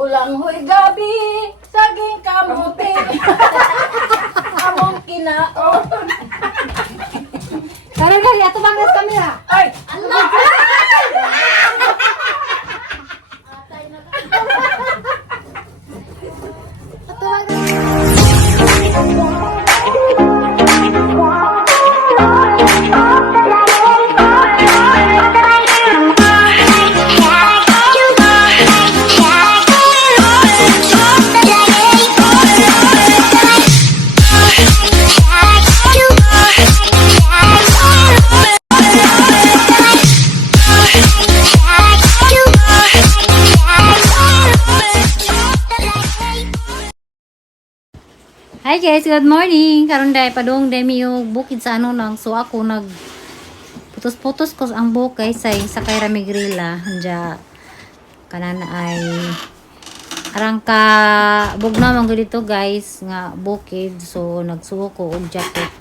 Bulanghoy gabi, saging kamuti. Among kinaon. Karon gali ato bang nas kamera. Ay, Allah! Ato bang Hi guys, good morning. Karon day padung day miyo bukid sa ano nang so ako nag putos-putos ko ang buhok guys say sakay ra mi grilla hanja kanana ay arang ka bugna man gud dito guys nga bukid so nagsuo ko og jacket.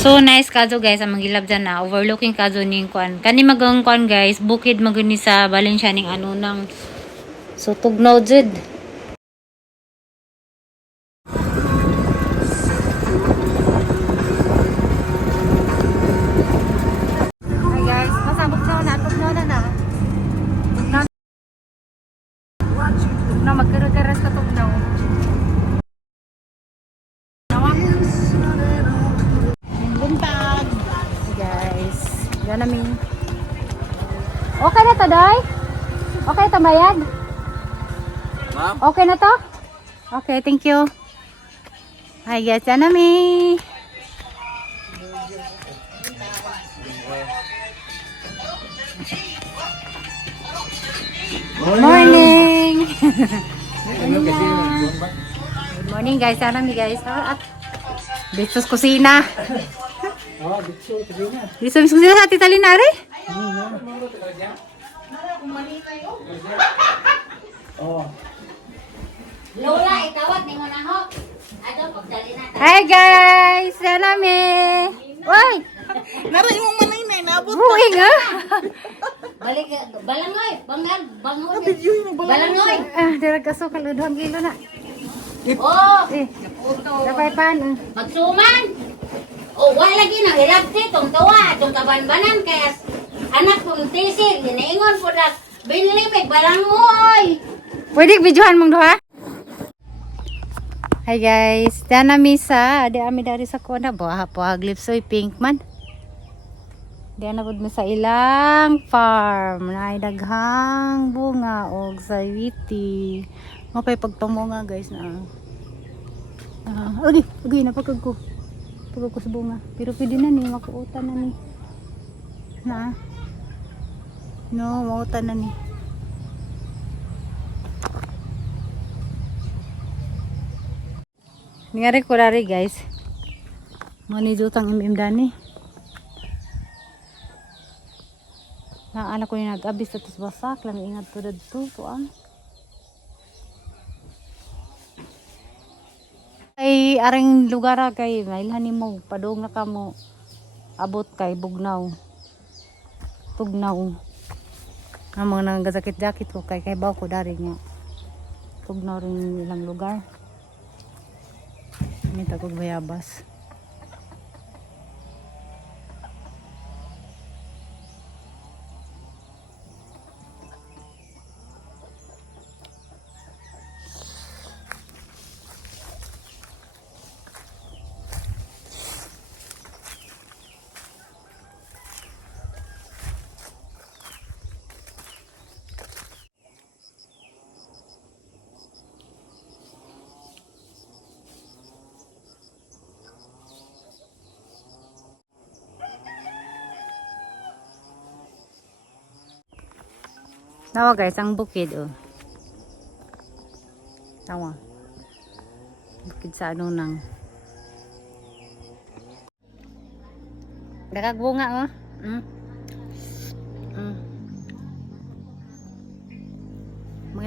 So nice kaso guys ang magilab dyan na overlooking kaso ning kwan kani magang kwan guys bukid maguni sa Valencia ning ano nang so tugnaw jud. Hi guys, pasabot sa na tugnaw na. Tugnaw magkara-karas ka tugnaw. Buntag guys, yan namin. Okay na to, Day? Okay na to, bayad? Ma'am? Okay na to? Okay, thank you. Hi guys, yan namin. Morning! Morning guys. Good morning guys, yan namin guys. At dito sa kusina. Dito sa kusina sa Tita Linare? Lola, itawag ni mo na ho. Ato, pagdali na. Hi guys! Yan namin. Uy! Naray mong manay na, nabot. Buhay nga! Balik, balangoy, bangoy. Balangoy. Ah, dirag kasukal. Udhang kilo na. Oh, Eh, dapat pan. magsuman. Oh, wala lagi nang hilabti, tong tawa, tong kabanbanan, kaya anak kong tisig, hinaingon po na, binlimig, balangoy. Pwede videohan mong doha? Hi guys, dyan na misa. Di ami dari sa kona. Buha po aglipsoy pink man. Diyan na mi sa ilang farm. Na daghang bunga o saywiti. Mapay pagtumo nga guys na. Agi na pagkag ko. Pagkag ko sa bunga. Pero pwede na ni, makuutan na ni. Na? No, mautan na ni. Ngari ko rari guys. Mani jutang imdani. Na anak ko yung nag-abis at basak lang ingat to dadto to ang. Ay aring lugar kay mailhan mo padung na kamo abot kay Bugnaw. Tugnaw. Ang mga nanggasakit-jakit ko kay baw ko dari nga. Tugnaw rin ilang lugar. Ini takut bayabas. Tawa guys, ang bukid oh. Tawa. Bukid sa ano nang. Nakagbunga oh.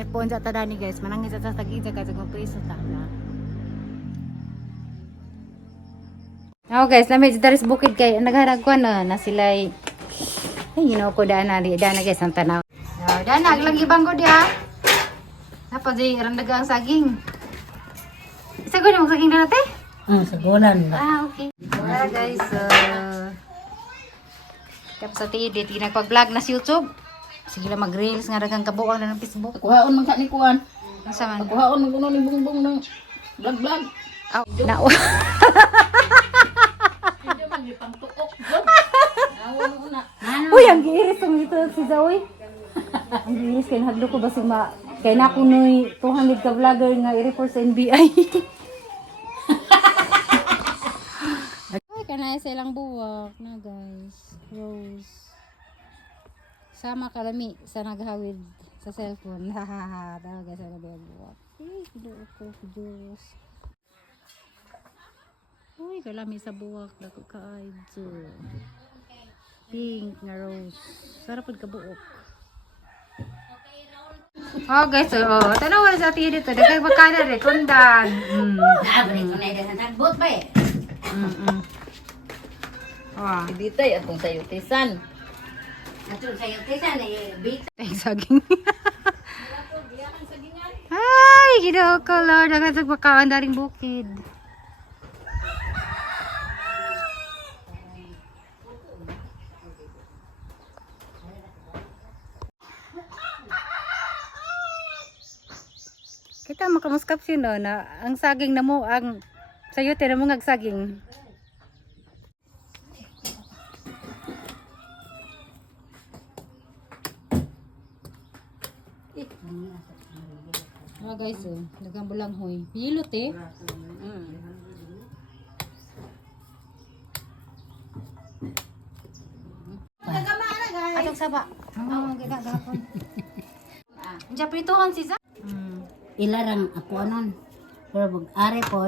po sa tadani guys. Manangis sa tagig kay sa priso ta na. Oh guys, lamay sa daris bukid kay nagharag ko na sila'y ko daan na guys ang tanaw. Oh, daan lang ibang ko dia. Tapos di randagang saging. Isa ko na saging na natin? Sagulan ba? Okay. Wala guys, tapos sa tidit, nagpag-vlog na sa YouTube. Sige lang mag-reels nga dagang kabuang na ng Facebook. Kuhaon man ka ni kuan. Asa man? Kuhaon man kuno ni bungbong ng vlog. Oh, na Hindi man ni pangtuok. Awon mo na. Uy, ang giiris tong dito si Zoe. Ang giiris kay hadlo ko basi kay na kunoy 200 ka vlogger nga i-report sa NBI. Ay, kanay sa ilang buwak na guys. Rose. Sama kalami sa naghawid sa cellphone. Hahaha. Talaga sa buwak. Ay, kinuo ko. Diyos. Uy, kalami sa buwak. Dako ka-aidso. Pink na rose. Sarap ka buok. Oh guys, tanaw sa atin dito. Dagay makana rin. Kundan. Abri ko na ida tagbot ba eh. Oh. Ibitay atong sayo tisan. Ato sa tisan eh bit. Ay, saging. Ay, ginoo ko, Lord. Nagatag makawan na rin bukid. Kita makamuskap siya no, na ang saging na mo, ang sayote na mo nga saging. Ah guys, dagang bulanghoy. Hilot eh. Atong saba. Gagapon. Diyan prituhan si Sa. Ilarang ako anon. Pero pag are po,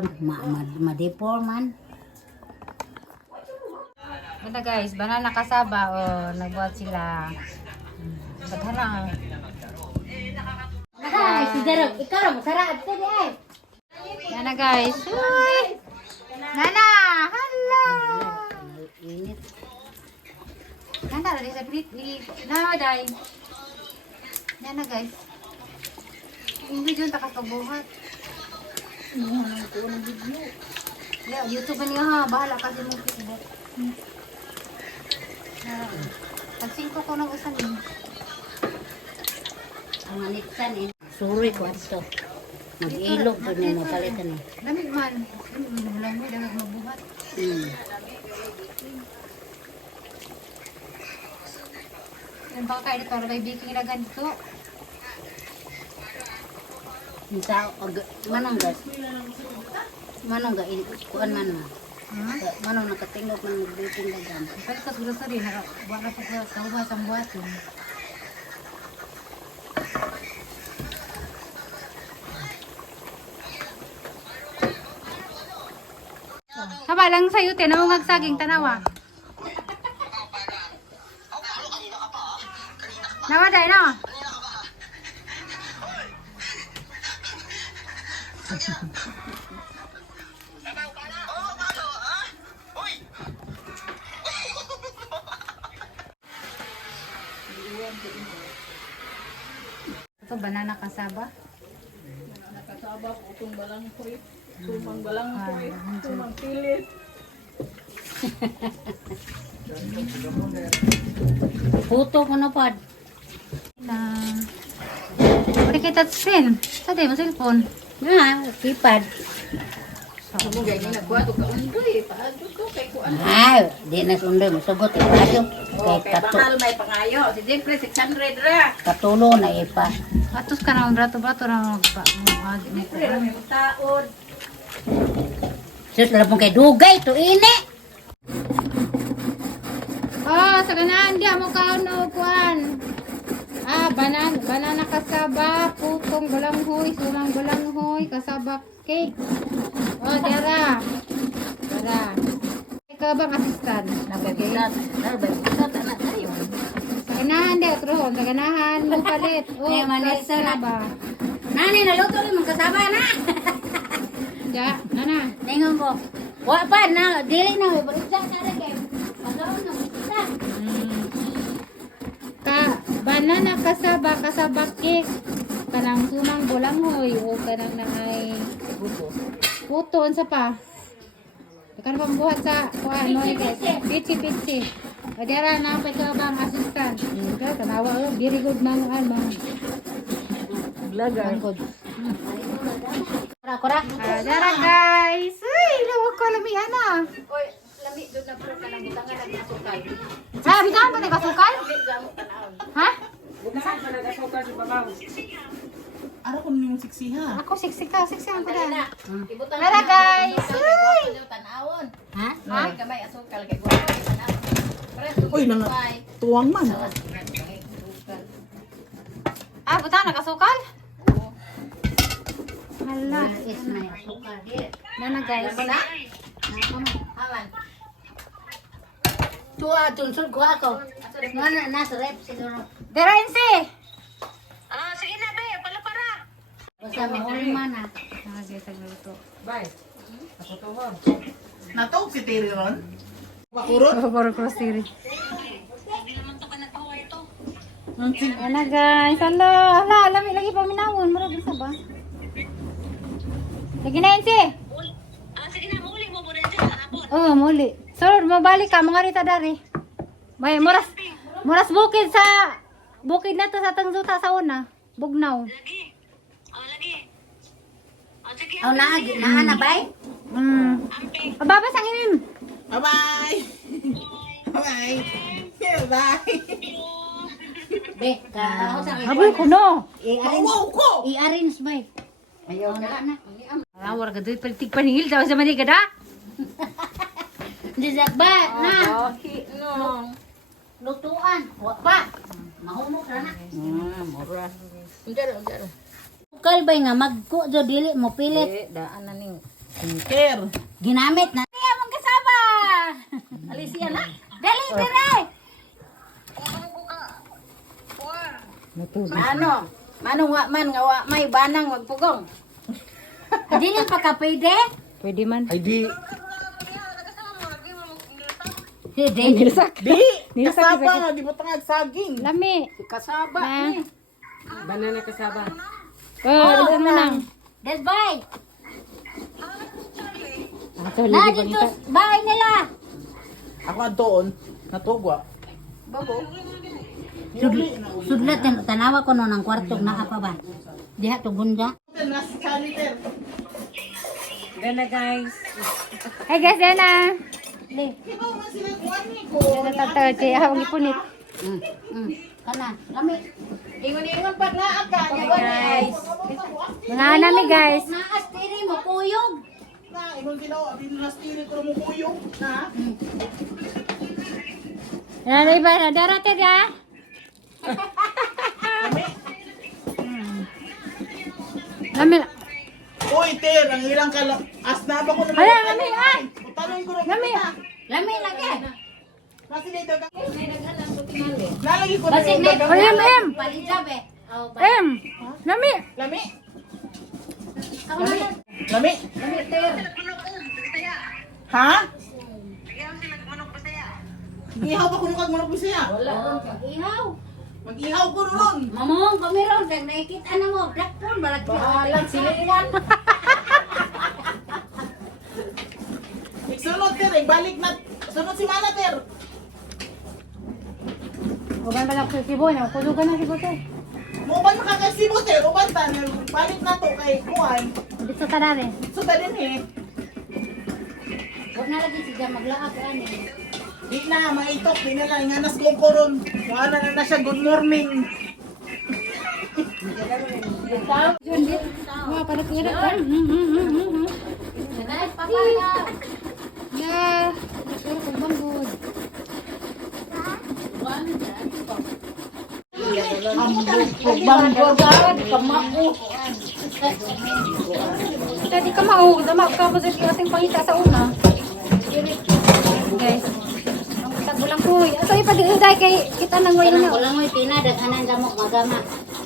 madepor man. Ganda guys, banana kasaba nagbuhat sila. Daghan Ay, si Darog, ikaw ra masarap sa di ay. Yan na guys. Uy! Nana! Hala! Init. Nana, rin sa plit. Nawaday. Yan na guys. Yung video ta kakabuhat. Yeah, YouTube niya ha. Bahala kasi mong Facebook. Tag-5 ko ng usan eh. Ang anitsan eh. Suri ko ato. Mag-ilog po niya mapalitan eh. Lamig man. Lamig mo, lamig mabuhat. Yan baka kayo dito. May baking na ganito. Manong ga? Manong ga? Kuan man mo? Manong nakatingog man mag-dating na gan? Pero sa grocery, nakabuha na po sa ubas ang buhatin. Haba lang sa'yo, tinamungag saging, tanawa. Nawaday na. Ito, banana kasaba. Nakasaba ko itong balanghoy. Sumang balanghoy. Sumang pilit. Puto ko na pod. Pwede kayo touchscreen. Sa mo cellphone. Nga, kipad. Mo gani nagkuha to ka undoy. Paado to kay kuan. Ay, di na sunday mo. Sugot ipadyo. Kay Kay bakal may pangayo. Si Jeffrey 600 ra. katulo na ipa. Atos ka na, brato-brato na Jeffrey ra may taod. Sus, lalapong kay dugay to ini. Sa ganaan, di mo kauno, kuan. Banana kasaba, putong balanghoy, sumang balanghoy, kasaba cake. Dara. Ikaw bang assistant? Nabagay. Nabagay. Anak tayo. Sa Ganahan di, otro. Sa ganahan mo palit. Oh, Eh, manesa na. ba? Nani, naluto rin mong kasama na. Ja, nana. Ningon ko. Wa pa na, dili na. Balik sa rin kayo. Pagkaroon na, isa. Ka, banana kasaba, kasaba cake. Kanang sunang bulanghoy. O kanang na ay... Puto, unsa pa? Kan pembuat sa kuan no guys. Pici. Adara na pa ka bang assistant. Ka tanawa very good man bang. Vlogger. Kura. Adara guys. Uy, lawa ko lami ana. Oy, lami doon na pro ka lang butangan ang asukal. Ha, bitan pa nagasukan? Gamot tanawon. Ha? Ara ko nimo siksiha. Ako siksik ang Dali pala. na. Ibutang Tara, guys. Uy! Tanawon. Ha? Ha? Kamay asukal kay guwapo tanawon. Uy, nang tuwang man. Ah, buta nagasukan? Hala. Is may asukal. Nana guys. Na? Aman. Tuwa, tunsod ko ako. Nasa rep siguro. Derense. Basta mahuli man ah. Ah, guys, nagluto. Natog si Terry ron. Makurot. For grocery. Ana guys, hala, lami lagi pa minawon, mura din sa ba? Lagi na insi. Sige na, muli mo muna dyan sa hapon. Oo, muli. So, mabalik ka, mga rita dari. May, muras bukid na to sa tangzuta sa una. Bugnaw. Oh, naa na bay? Ababa sang imim. Bye-bye. Bye. Bye. Be, ka sa Aboy ko no. Wow ko. I-arrange bay. Ayaw na. Ah, wala ka doy palitig paningil sa manigad ha. Dizak ba na? No. Lutuan. Wa pa. Mahumok ra na. Mura. Undaro. Ukal bay nga magko jo dili mo pilit. Daan na ning. Ter. Ginamit na. Ay, among kasama. Alicia na. Dali dire. Manong wa man nga wa may banang magpugong. Dili pa ka pwede? Pwede man. Ay di. Hindi. Nilsak. Di. Nilsak, Kasapa nilsak. nga di mo tangad saging. Lami. Kasaba Na. ni. Banana kasaba. Oh, isa mo lang. Des bay. Ah, so, Na lagi dito pa bahay nila. Ako doon. Natugwa. Babo. Sudlat tanawa ko no ng kwarto na apa ba? Diha to gunda. Nas kaliter. Gana guys. Hey guys, Dana. Le. Ikaw man sila kuan ni ko. Dana tatawad kaya ako gipunit. Kana, lami. Ingon pa na aka. Guys. Mga nami guys. Naas diri mo kuyog. Na ingon sila binas tiri ko mo kuyog. Na. Dana iba na darate ya. Lami. Uy, Ter, ang ilang asna ba ko naman? Hala, lami ay. Tanong ko rin. Lami. Lami lagi. Kasi dito ka. Lalagi ko Basig na. na. Em. Palijab eh. Oh, Em. Lami. Lami. Lami. Lami. Lami ter. Ha? Mag-ihaw pa ko nung kag manok bisaya. Wala. Ihaw. Mag-ihaw ko nun. Mamong kamiron kag nakikita na mo. Dakpon balag Bahalag silingan. Sunod, Ter. Balik na. Sunod si Mana, Ter. Uban pala ko sibo na. Kulugan na sibo to. Muban makakasibo, Ter. Uban ta. Balik na to kay Kuan. Dito sa dare. So, din eh. Huwag na lagi siya maglaak ani. Di na, maitok. Di na lang. Nganas kong koron. Kuana na siya. Good morning. Wah, pada kira kan. Guys, papaya. Ya, kira kong banggod. Banggol gawad kamao. Tadi ka mau, dama ka mo sa ating pangita sa una. Guys. Ang bulang kuy. Ato ipag-uday kay kita nang way Kanang nyo. kulangoy pinadaghanan gamok magama.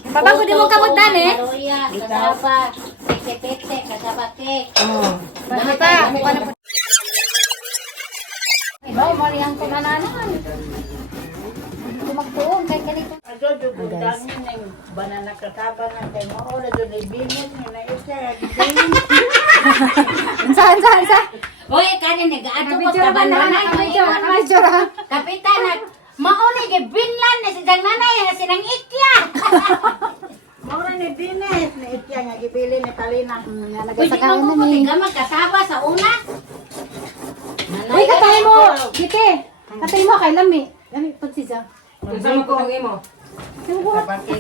Babago di mo kamot dan eh. Maruya, kasaba, pete-pete, kasaba kek. Oh. Basta, paano po? Ibaw mo riyang kunananan. Kumagtuon kay kanito. Ato, yung dami na yung banana kasaba na kay mo. Ola, doon ay binis niya na isa. Saan? Hoy, kanin nag-ato ko Nabidyo sa ba na? banana. Nabidyo na. Kapitan, mauni kay binlan na si dang nanay na sinang itya. Maura ni binis. Na isya nga, gipili ni Talina. Pwede Nagasakawan mo na ko ni. tiga magkasaba sa una. Uy, katay mo. Kite. Katay mo kay Lami. Lami, pagsisa. Isa mo ko mo.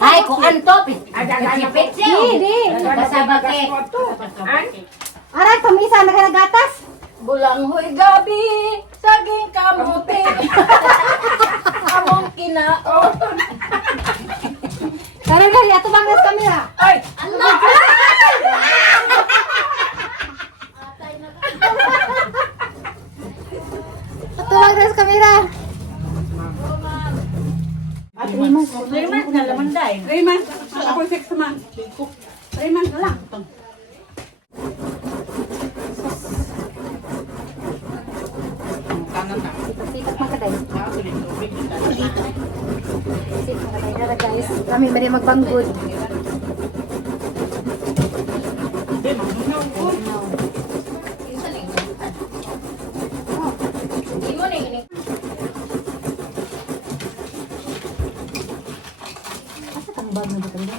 Ay, kung anto, pitsi-pitsi. Di. Kasaba kek. Aray, pamisa na ka nagatas. Bulanghoy gabi, saging kamuti. Among kinaon. Karon gali ato bang nas kamera. Ay! Ato bang nas kamera. Raymond na laman dahil. Raymond, ako 6 months. Raymond na lang. Sipat makaday. Sipat makaday na guys. Kami ba rin magbanggod. Asa kang bag na butang na?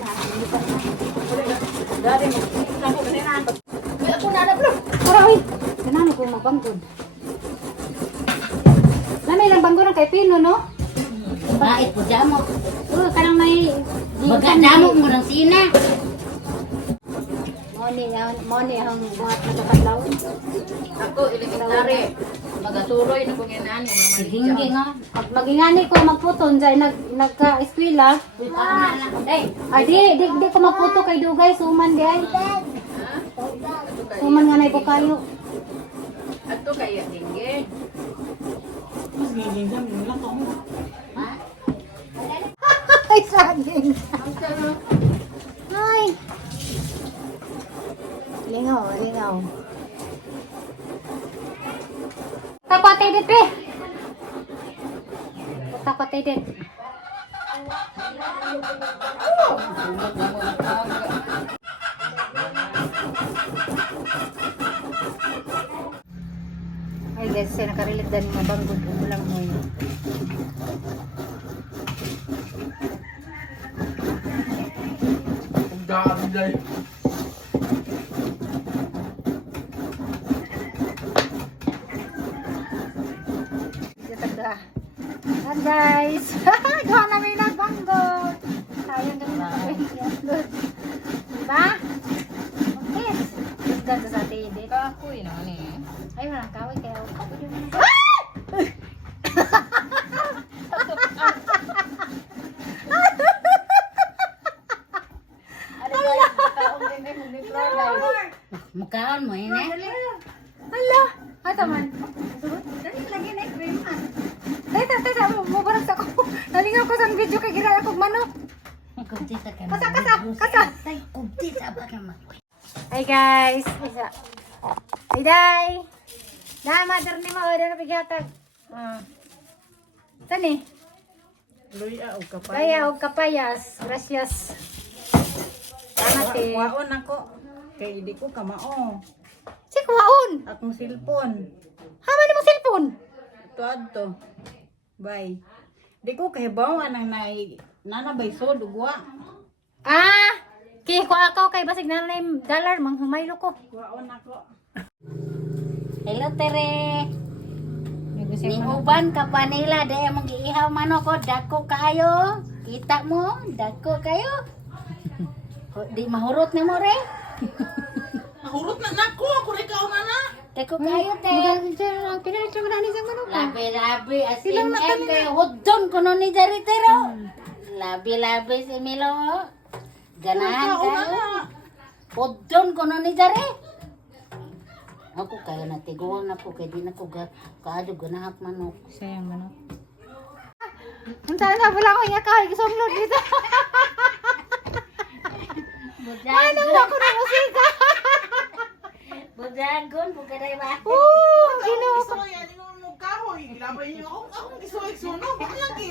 May ako na na bro. Tara, uy. Kanano ko magbanggod. Lamay lang banggod ng kay Pino, no? Bait po damo. Oo, kanang may... Magkadamo mo ng sina. Money ang buhat na kapatlaw. Ako, elementary. Magatuloy na kong inani. Hinggi nga. Pag magingani ko magputon, dahil nagka-eskwela. Ay, Ay, di ko magputo kay Dugay, suman di ay. Suman nga na ipo kayo. Ato kaya dingge. Mas giginsan mo lang ako. Ay, saging. Ay. Lingaw. Takwatay dit, pe. Takwatay dit. Ay guys, saya nakarilig dan mga banggod umulang mo yun. Ang dami dahil. Yan guys. Gawa namin ng banggod. Sayang ganun na banggod. Diba? Okay. Ganda sa tidi. Kahoy naman eh. Ay, walang kaway kaya ako kaway yun. mukhaon mo yun eh. Hala! Ata man. Dali lagi na cream man. Tata, mo barang sa ko. Nalingaw ko sa video kay gira ako manok. Kunti sa ka. Kasa. Tay, kunti sa ba ka ma. Hi guys. Isa. Hi day. Na mother ni mo order bigatag. Tani. Luya o kapay. Kaya og kapayas. Gracias. Tanate. Waon ako. Kay hindi ko kamao. Si kuwaon. Akong cellphone. Hama ni mo cellphone. Ito adto. Bye. Di ko kay bawa nang nanabay so dugwa. Ah, kay ko ako kay basig na $9 manghumaylo ko. Waon ako. Hello, Tere. Ni uban ka pa nila, dahil mag-iihaw man ako, dako kayo. Kita mo, dako kayo. Di mahurot na mo, re. Nahurot na nako. Ako rin kao na na. Dako kayo, te. Pinalito mo na ni sa manok. Labi-labi, as in kayo, hudon ko nun ni Jari, Tero. Labi-labi si Milo. Ganahan kayo. Hudon ko nun ni Jari. Ako kaya natiguan ako, kaya di na ko kaado ganahak manok. Sayang manok. Unsa na wala ko nga kahoy gisunglod dito. Ano ako na musika? Budagon, bugaray ba? Ginoo ko. Soy, ano mo kahoy? Labay niyo ako. Ako gisuwag sunog. Ako lagi.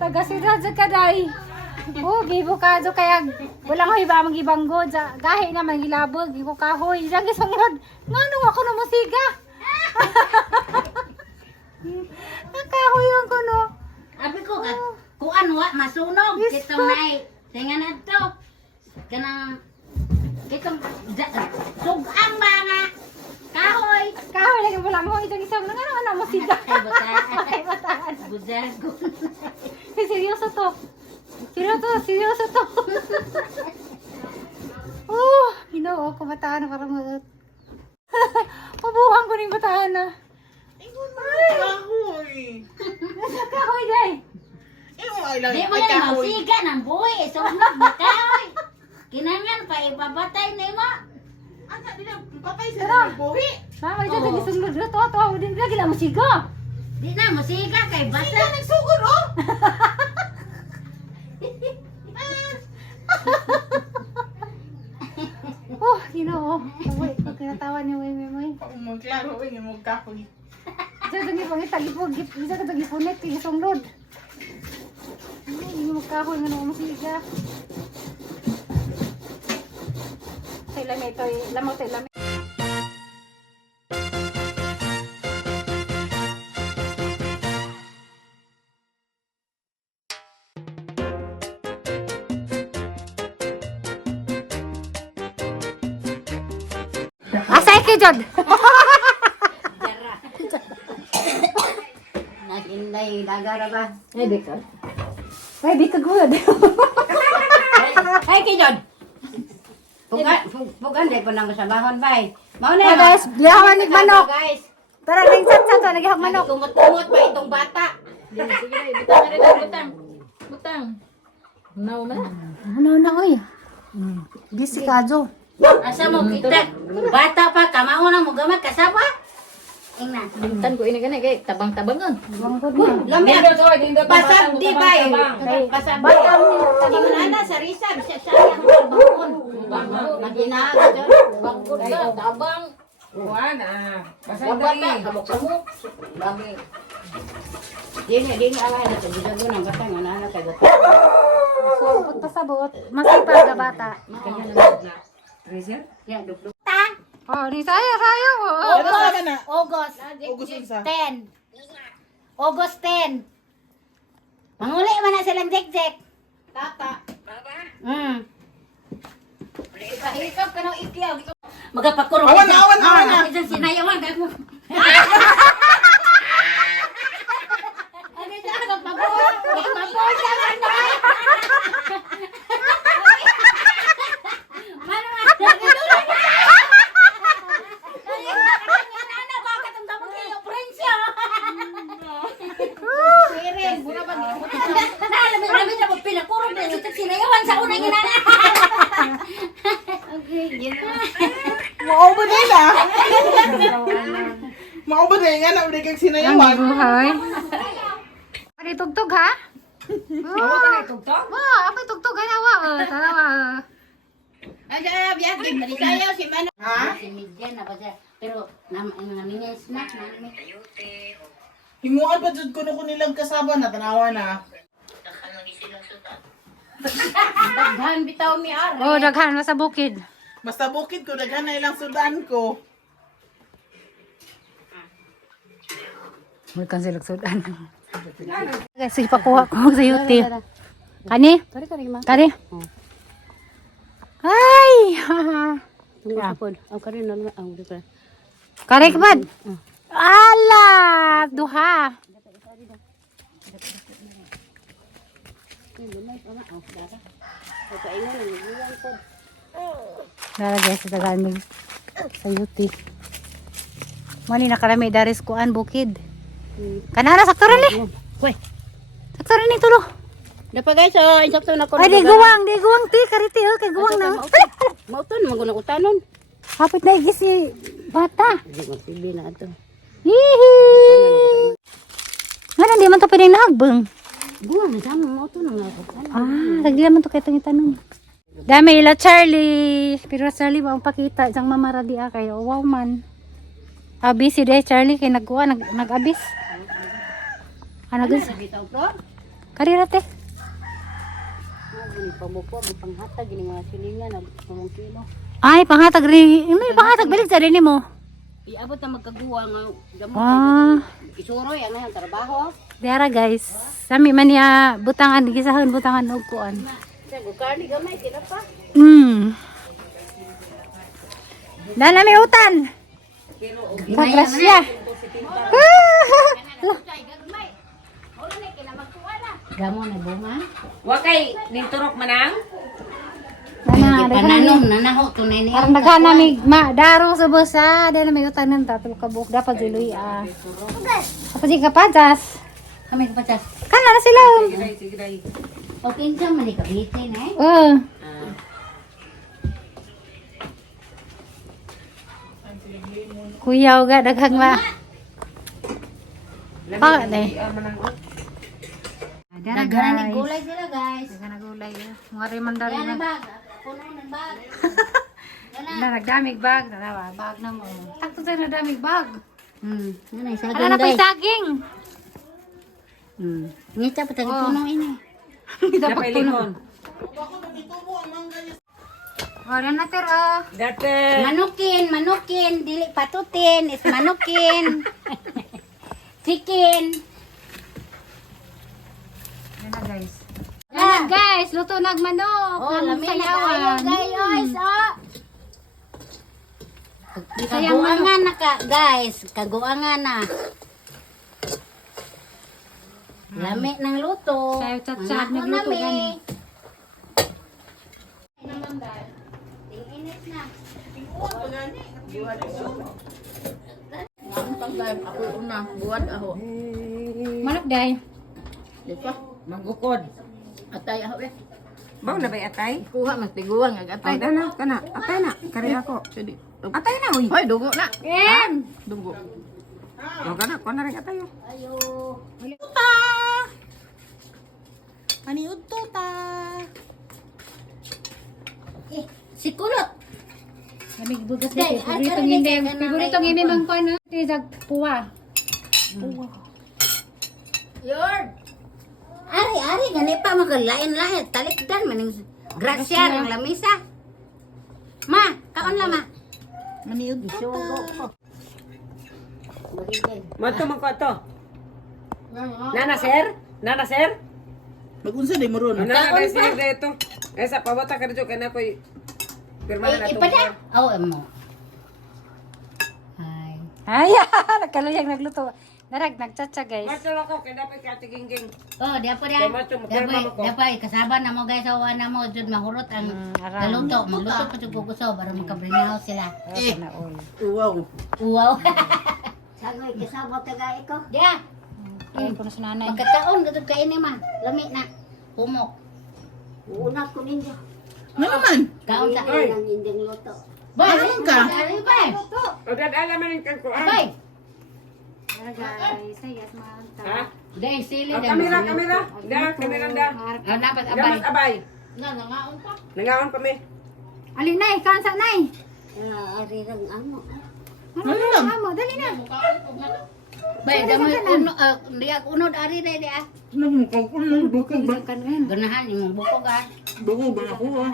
Taga sidad sa kaday. Gibo ka do kaya wala ko iba magibanggo sa gahi na magilabog gibo kahoy. Lagi sunglod. Ngano ako na musika? Kahoy ang kuno. Abi ko ka, kuan wa masunog kitong nay. Tingan adto. Kanang kitong sugang ba nga kahoy. Kahoy lagi wala mo itong isang ngano ana musika. Ay bataan. Budagon. Seryoso to. Seryoso to. Ginoo ko bataan para maot. Mabuhang ko ning bataan na. Ingon mo kahoy. Kahoy day. Ingon ay lang. Di mo Ay na kahoy. mausiga ng buhi. Sunog na kahoy. Kinangan pa ibabatay na mo. Anya dili patay sa buhi. Mama ito lagi sunod to din lagi lang musiga. Di na musiga kay basa. Sila nagsugod oh. Ginoo. Uy, pag tinatawa ni Uy. Mo klaro ing mo kahoy. Isa tagi pangit tagipog, isa tagi punit kay sunod. Hindi mo kahoy ngano musiga. Tay lami ito, lamaw tay lami. Asay kay Jod. Naginday dagara ba? Ay, di ka good. Ay kiyon. Bukan dai pa nang sabahon bay. Mao na. Guys, lihawan ni manok. Guys. Tara ring sa nagihag manok. Kumot-kumot pa itong bata. Sige, butang na rin, butang. Butang. Now na. Ano na oy? Busy ka jo. Asa mo kita? Bata pa kamao na mo gamay kasaba. Ingna. Limtan ko ini kanay kay tabang-tabangon. Bangkod mo. Lami. Pasab di bay. Pasab. Di man ana sa risa bisya sayang bangon. Magina ka jo. Bangkod ka, tabang. Pasab di. Kabok-kabok. Lami. Dini away na sa bisago ng bata nga nana kay bata. Sabot pa sabot. Masipag ka bata. Ya duk-duk. Oh, ni saya. Ano sa na? August. August unsa? 10. August 10. Manguli man na silang jek-jek. Tata. Hikap ka ng ikiyaw. Magapakuro. Awan na. Diyan sinayawan. Ano dyan? Magpapos. Magpapos ka man na. Mano nga. Nagdulan na. Nana, bakit ang damang kayo? Prinsya. Siren. Muna ba? Alam na pinapurong na sa sinayawan sa unang inana. Mao ba nila? Mao ba nila nga na ulit kang sinayawan? Buhay. Ano tugtog ha? Ako ka na itugtog? Ako tugtog ganawa. Tarawa. Aja, biar Marisaya si Mano. Ha? Si Midjan na ba siya? Pero naminga snack namin. Himuan pa jud kuno ko nilang kasaba na tanawa na. Daghan bitaw mi ar. Oh, daghan na sa bukid. Basta bukid ko daghan na ilang sudan ko. May kan sila sudan. Kasi pakuha ko sa yuti. Kani? Kani? Ay! Kari kapad? Ala! Duha! Lalagay sa tagalog sa yuti. Mali nakarami daris kuan bukid. Kanara sakto rin eh. Kuy, Sakto rin eh tulo. dapat guys, so insakto na ko. Ay di guwang ti kariti oh kay guwang na. Mauton maguna ko tanon. Hapit na igis si bata. Di magsibi na ato. Hihi. Ngano di man to pwedeng nahagbeng. Buwan na sa mo to nang ako. Lagi naman to kay tanong. Dami ila Charlie. Pero Charlie ba ang pakita isang mamara di kay wow man. Busy day Charlie kay nag-abis. Gus. Bitaw to. Karira te. Gini pamupo panghatag gini mga silingan na 10 kilo. Ay, panghatag rin. Panghatag balik sa rin mo. Iabot na magkaguwa nga damo isuroy ang nga trabaho. Dara guys. Sami man niya butangan gisahon butangan og kuan. Sa gukali gamay kila pa. Dala may utan. Sa grasya. Gamo na bunga. Wakay, ninturok manang? Pananom nanaho tunay ni. Parang naghana mig daro sa busa. Dala may utan ng tatlo ka buok dapat diluy Apa sih kapajas? Kami kapatas. Kana na sila. Sige day. Okay sa man ikabitin eh. Kuyaw ga daghang ma. Pa ne. Dara Daghan ni guys. gulay sila guys. Daghang na gulay. Mga remandar Yan na. ang bag. Puno ng bag. Na nagdamig bag, dalawa bag na mo. Takto sa nagdamig bag. Yan ay saging Ala na pa'y guys. saging. Ngita pa tayo puno ini. Dapat puno. Wala na tira. Dati. Manukin, dili patutin, is manukin. Chicken. Yan na guys. Yan na guys, luto nagmanok. Oh, lamin na sayawan. kayo guys, oh. Kaguangan na ka, guys. Kaguangan na. Lami ng luto. Sayo chat-chat, Ano nagluto lami? gani. Init na. Ako una, buwan ako. Manok day. Di pa. Magukod. Atay ako eh. Baw na ba'y atay? Kuha mas tiguan nga atay. Atay na, kana. Atay na. Kari ako. Sige. Atay na, uy. Hoy, dugo na. Em! Dugo. O, kana. Kuha na rin atay, oh. Ayo. Ani udto ta. Eh, si Kulot. Lamig bugas Day, dito. Paboritong ay, hindi. ay, Paboritong hindi mang kuan na. Tizag puwa. Lord. Ari, gani pa magalain-lain. Talikdan maning grasya ng lamisa. Ma, kaon la ma. Ani udto Sugo ta. ko. Bagay. Mato man ko ato. Nana, sir? Nana, sir? Magunsa di mo ron. Nana, guys, sir, dito. Esa, pabota ka rin kaya na ko'y pirma na nato. Ipada. Oh, mo. Hi. Ay, nagkaluyang nagluto. Narag, nagtsatsa guys. Mato ako, kaya dapat ka tiging-ging. Oh, diapo Kaya dia. mato, magpirma mo ko. Diapo kasaba na mo guys, awa na mo jud mahurot ang aram. galuto. Magluto pa jud gusto para makabringaw sila. Na all. Wow. Wow. Sagoy kasaba tagay ko. Dia. Ayun ko na sa nanay. Pagkataon gud kay ini man. Lami na. Humok. Una ko ninyo. Ano naman? Kaon sa Ay. ang inding luto. Ano ka? Ari ba? O, dad, alam mo rin kang kuhan. Bay. Tara guys, ayas manta. Ha? Dai sili O, kamera, kamera. Da, kamera da. Ah, dapat abay. Damas abay. Na nangaon pa. Nangaon kami. Alin nay, kansa nay. Ari rang amo. Ano lang? Amo, dali na. Bay, damo uno diak unod ari dai dia. Ano mo kang ulo buko ba? Kanuin. Ganahan imong bukog ah. Buko ba ako ah?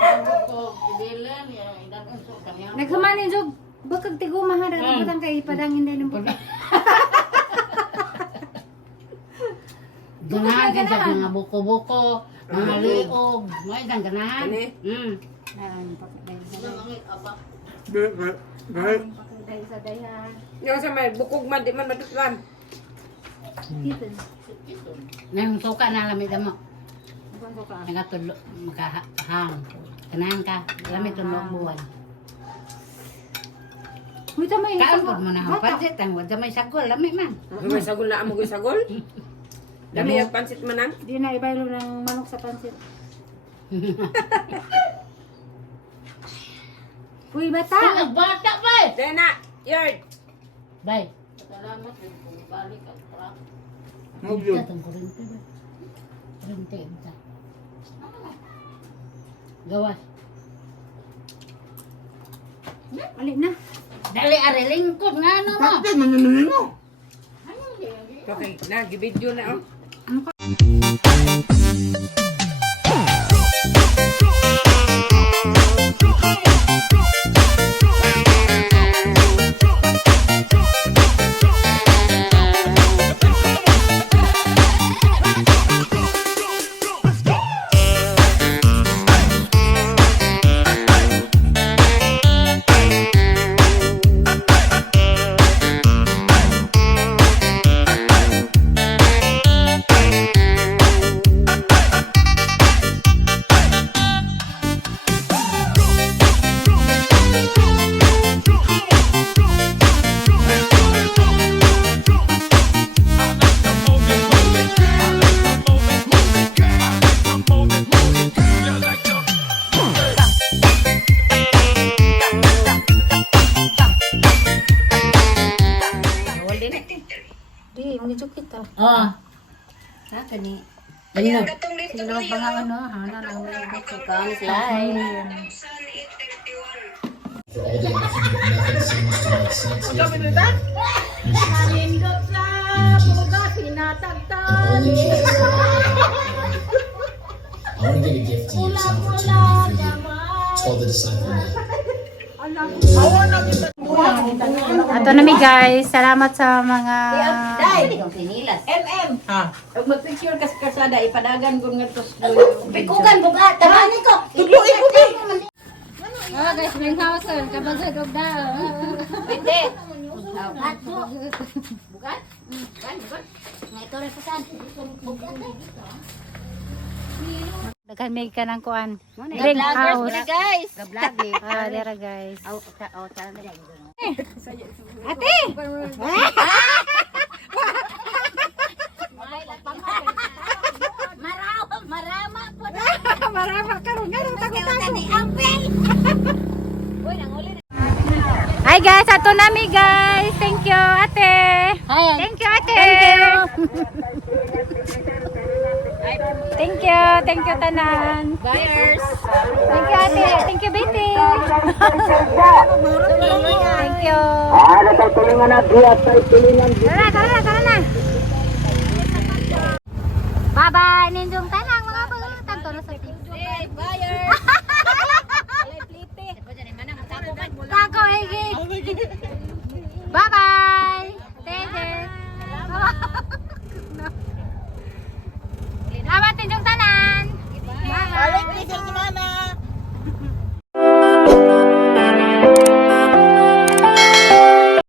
Nagkamanin jog. Bakag tigo mahara. Butang kay padangin din ng buka. Ganahan kan sa mga buko-buko, mga liog, may dang ganahan. Kani? Dahil Dahil sa dayan. Yung sa may bukog man, di man madutlan. Dito. Nang suka na lamig mo. Bukan ko ka. Nagatulo makahang. Ganahan ka, lamig tulo buwan. Uy, tama yun. Kaon pud mo na ang pansit ang wala may sagol, lamig man. May sagol na amo ko'y sagol. Dami yung pansit manang. Di na ibaylo ng manok sa pansit. Uy, bata! Bata bay. Dena, yard. Bay. Nagyo. Itong kurente ba? Kurente ita. Gawas. Ali na. Dali are lingkod nga ano mo. Bakit manununin mo? Okay, na, gibidyo na oh. Di, mag-joke kita. Oh. Ha, kani. Ano? Sino ba nga ano? Hana lang mga Kang slide. For all the laughing, but nothing seems to make sense yet. The only gift I want to give a gift to you. It's an opportunity for you. It's called the Disciple Night. Ato na mi guys. Salamat sa mga Pinilas. Ha? Pag mag-picture ka sa kasada, ipadagan ko nga tos Pikugan buka. Tabani ko. Tudloin ko ba? Oh guys, may house kabagod og daw. Pwede. Ato. Bukan? Bukan. Nga ito rin pasan. Bukan. Daghan may ka ng kuan. Drink Drink house. guys. Gablagi. Ah, dera guys. Tara na lang. Marama po na. Marama karon Takot ni Apel. Hi guys, ato na mi guys. Thank you, ate. Hi. Thank you, ate. Thank you tanan. Buyers. Thank you, ate. Thank you, Betty. Thank you. Tara na. Bye-bye, Ninjong